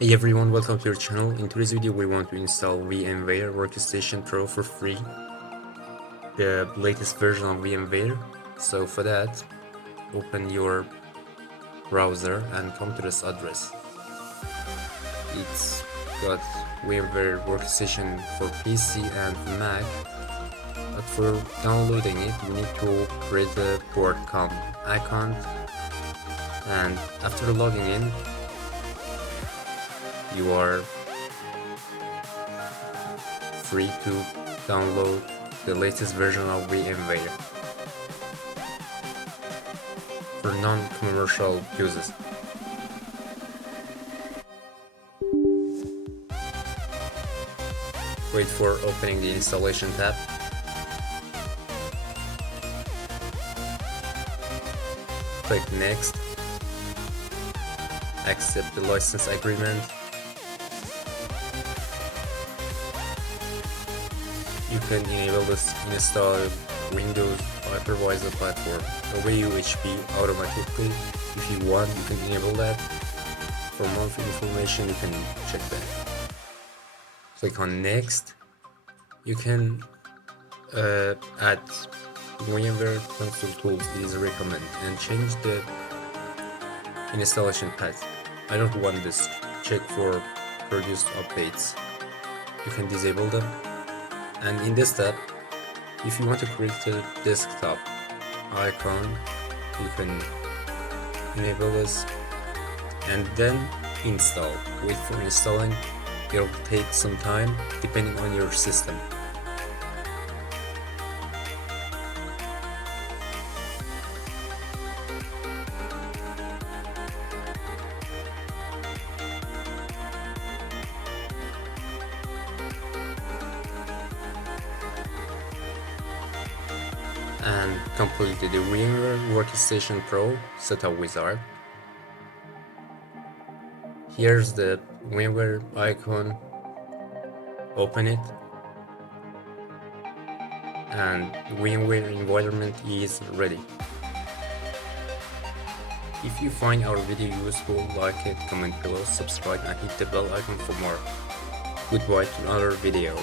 Hey everyone, welcome to your channel. In today's video we want to install VMware Workstation Pro for free, the latest version of VMware. So for that, open your browser and come to this address. It's got VMware Workstation for PC and Mac, but for downloading it you need to create a .com account, and after logging in you are free to download the latest version of VMware for non-commercial uses. Wait for opening the installation tab. Click next. Accept the license agreement. You can enable this install Windows hypervisor platform or UHP automatically. If you want, you can enable that. For more information, you can check that. Click on next. You can add VMware console tools is recommended and change the installation path. I don't want this. Check for produced updates. You can disable them. And in this tab, if you want to create a desktop icon, you can enable this and then install. Wait for installing. It will take some time depending on your system. And completed the VMware Workstation Pro setup wizard. Here's the VMware icon. Open it, and VMware environment is ready. If you find our video useful, like it, comment below, subscribe and hit the bell icon for more. Goodbye to another video.